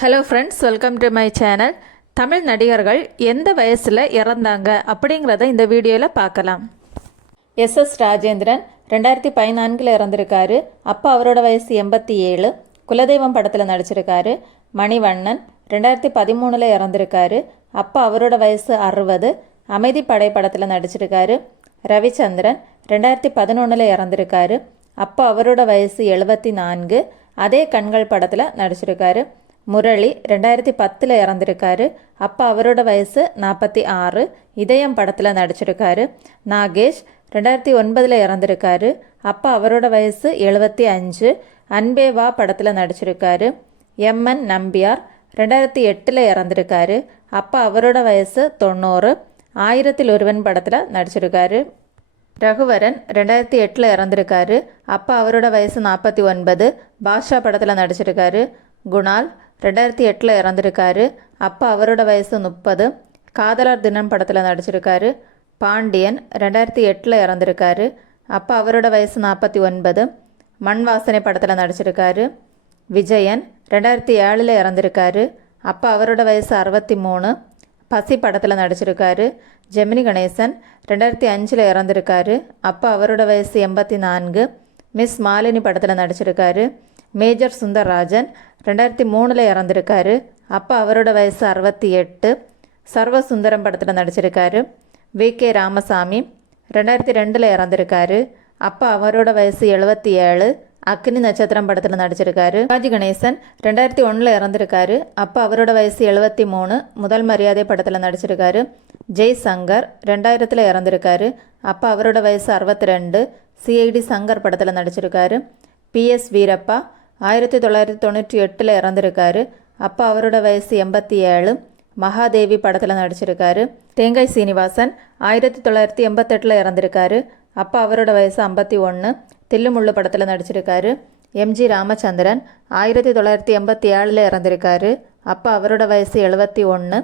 Hello friends, welcome to my channel. Tamil நடிகர்கள் எந்த வயசில் இறந்தாங்க அப்படிங்கிறத இந்த வீடியோவில் பார்க்கலாம். எஸ் ராஜேந்திரன் 2014 இறந்திருக்காரு. அப்போ அவரோட வயசு 87. குலதெய்வம் படத்தில் நடிச்சிருக்காரு. மணிவண்ணன் 2013 இறந்திருக்காரு. அப்போ அவரோட வயசு 60. அமைதிப்படை படத்தில் நடிச்சிருக்காரு. ரவிச்சந்திரன் 2011 இறந்திருக்காரு. அப்போ அவரோட வயசு 74. அதே கண்கள் படத்தில் நடிச்சிருக்காரு. முரளி 2010 இறந்திருக்காரு. அப்போ அவரோட வயசு 46. இதயம் படத்தில் நடிச்சிருக்காரு. நாகேஷ் 2009 இறந்திருக்காரு. அப்போ அவரோட வயசு 75. அன்பே வா படத்தில் நடிச்சிருக்காரு. எம்என் நம்பியார் 2008 இறந்திருக்காரு. அப்போ அவரோட வயசு 90. 1000 ஒருவன் படத்தில் நடிச்சிருக்காரு. ரகுவரன் 2008 இறந்திருக்காரு. அப்போ அவரோட வயசு 49. பாஷா படத்தில் நடிச்சிருக்காரு. குணால் 2008 இறந்திருக்காரு. அப்போ அவரோட வயசு 30. காதலர் தினம் படத்தில் நடிச்சிருக்காரு. பாண்டியன் 2008 இறந்திருக்காரு. அப்போ அவரோட வயசு 49. மண் வாசனை படத்தில் நடிச்சிருக்காரு. விஜயன் 2007 இறந்திருக்காரு. அப்போ அவரோட வயசு 63. பசி படத்தில் நடிச்சிருக்காரு. ஜெமினி கணேசன் 2005 இறந்திருக்காரு. அப்போ அவரோட வயசு 84. மிஸ் மாலினி படத்தில் நடிச்சிருக்காரு. மேஜர் சுந்தர்ராஜன் 2003 இறந்திருக்காரு. அப்போ அவரோட வயசு 68. சர்வசுந்தரம் படத்தில் நடிச்சிருக்காரு. வி.கே. ராமசாமி 2002 இறந்திருக்காரு. அப்போ அவரோட வயசு 77. அக்னி நட்சத்திரம் படத்தில் நடிச்சிருக்காரு. சிவாஜி கணேசன் 2001 இறந்திருக்காரு. அப்போ அவரோட வயசு 73. முதல் மரியாதை படத்தில் நடிச்சிருக்காரு. ஜெய் சங்கர் 2000 இறந்திருக்காரு. அப்போ அவரோட வயசு 62. சிஐடி சங்கர் படத்தில் நடிச்சிருக்காரு. பி.எஸ். வீரப்பா 1998 இறந்திருக்காரு. அப்போ அவரோட வயசு 87. மகாதேவி படத்தில் நடிச்சிருக்காரு. தேங்காய் சீனிவாசன் 1988 இறந்திருக்காரு. அப்போ அவரோட வயசு 51. தில்லுமுள்ளு படத்தில் நடிச்சிருக்காரு. எம்ஜி ராமச்சந்திரன் 1987 இறந்திருக்காரு. அப்போ அவரோட வயசு 71.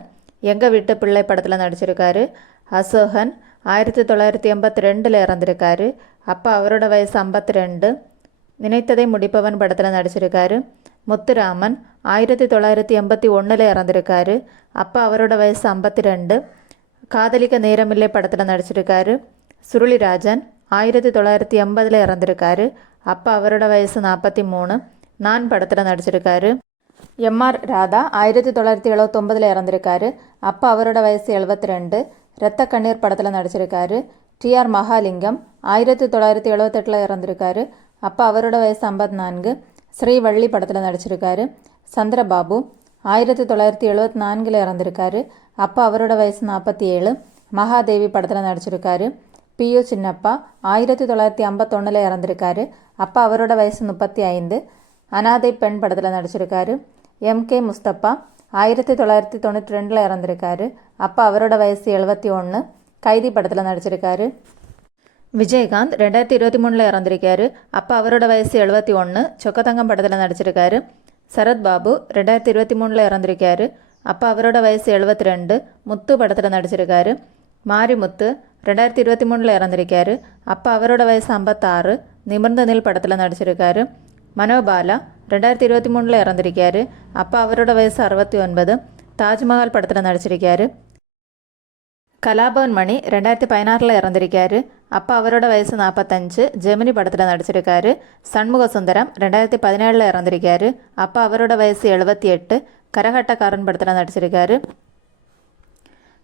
எங்கள் வீட்டு பிள்ளை படத்தில் நடிச்சிருக்காரு. அசோகன் 1982 இறந்திருக்காரு. அப்போ அவரோட வயசு 52. நினைத்ததை முடிப்பவன் படத்தில் நடிச்சிருக்காரு. முத்துராமன் 1981 இறந்திருக்காரு. அப்போ அவரோட வயசு 52. காதலிக்க நேரமில்லை படத்தில் நடிச்சிருக்காரு. சுருளிராஜன் 1980 இறந்திருக்காரு. அப்போ அவரோட வயசு 43. நான் படத்தில் நடிச்சிருக்காரு. எம்.ஆர். ராதா 1979 இறந்திருக்காரு. அப்போ அவரோட வயசு 72. இரத்த கண்ணீர் படத்தில் நடிச்சிருக்காரு. டி.ஆர். மகாலிங்கம் 1978 இறந்திருக்காரு. அப்போ அவரோட வயசு 54. ஸ்ரீவள்ளி படத்தில் நடிச்சிருக்காரு. சந்திரபாபு 1974 இறந்திருக்காரு. அப்போ அவரோட வயசு 47. மகாதேவி படத்தில் நடிச்சிருக்காரு. பி.யு. சின்னப்பா 1951 இறந்திருக்காரு. அப்போ அவரோட வயசு 35. அனாதை பெண் படத்தில் நடிச்சிருக்காரு. எம்.கே. முஸ்தபா 1992 இறந்திருக்காரு. அப்போ அவரோட வயசு 71. கைதி படத்தில் நடிச்சிருக்காரு. விஜயகாந்த் 2023 இறந்திருக்காரு. அப்போ அவரோட வயசு 71. சொக்கத்தங்கம் படத்தில் நடிச்சிருக்காரு. சரத்பாபு 2023 இறந்திருக்காரு. அப்போ அவரோட வயசு 72. முத்து படத்தில் நடிச்சிருக்காரு. மாரிமுத்து 2023 இறந்திருக்காரு. அப்போ அவரோட வயசு 56. நிமிர்ந்த நில் படத்தில் நடிச்சிருக்காரு. மனோபாலா 2023 இறந்திருக்காரு. அப்போ அவரோட வயசு 69. தாஜ்மஹால் படத்தில் நடிச்சிருக்காரு. கலாபவன் மணி 2016 இறந்திருக்காரு. அப்போ அவரோட வயசு 45. ஜெமினி படத்தில் நடிச்சிருக்காரு. சண்முக சுந்தரம் 2017 இறந்திருக்காரு. அப்போ அவரோட வயசு 78. கரகாட்டக்காரன் படத்தில் நடிச்சிருக்காரு.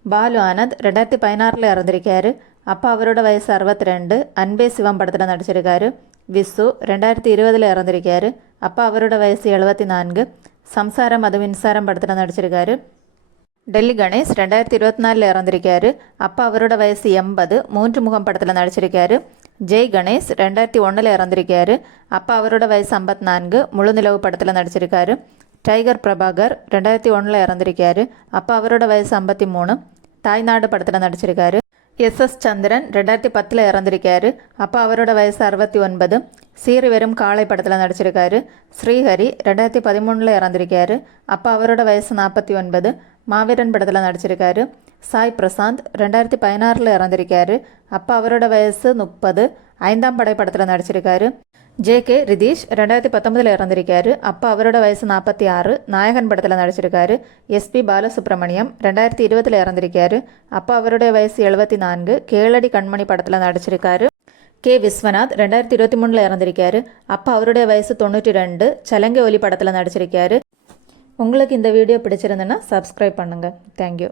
பாலு ஆனந்த் 2016 இறந்திருக்காரு. அப்போ அவரோட வயசு 62. அன்பே சிவம் படத்தில் நடிச்சிருக்காரு. விசு 2020 இறந்திருக்காரு. அப்போ அவரோட வயசு 74. சம்சாரம் அது மின்சாரம் படத்தில் நடிச்சிருக்காரு. டெல்லி கணேஷ் 2024 இறந்திருக்காரு. அப்போ அவரோட வயசு 80. மூன்று முகம் படத்தில் நடிச்சிருக்காரு. ஜெய் கணேஷ் 2001 இறந்திருக்காரு. அப்போ அவரோட வயசு 54. முழுநிலவு படத்தில் நடிச்சிருக்காரு. டைகர் பிரபாகர் 2001 இறந்திருக்காரு. அப்போ அவரோட வயசு 53. தாய்நாடு படத்தில் நடிச்சிருக்காரு. எஸ் சந்திரன் 2010 இறந்திருக்காரு. அப்போ அவரோட வயசு 69. சீறி வெறும் காளை படத்தில் நடிச்சிருக்காரு. ஸ்ரீஹரி 2013 இறந்திருக்காரு. அப்போ அவரோட வயசு 49. மாவீரன் படத்தில் நடிச்சிருக்காரு. சாய் பிரசாந்த் 2016 இறந்திருக்காரு. அப்போ அவரோட வயசு 30. ஐந்தாம் படை படத்தில் நடிச்சிருக்காரு. ஜே.கே. ரிதீஷ் 2019 இறந்திருக்காரு. அப்போ அவரோட வயசு 46. நாயகன் படத்தில் நடிச்சிருக்காரு. எஸ்.பி. பாலசுப்ரமணியம் 2020 இறந்திருக்காரு. அப்போ அவருடைய வயசு 74. கேளடி கண்மணி படத்தில் நடிச்சிருக்காரு. கே. விஸ்வநாத் 2023 இறந்திருக்காரு. அப்போ அவருடைய வயசு 92. சலங்கை ஒலி படத்தில் நடிச்சிருக்காரு. உங்களுக்கு இந்த வீடியோ பிடிச்சிருந்துன்னா சப்ஸ்கிரைப் பண்ணுங்கள். தேங்க்யூ.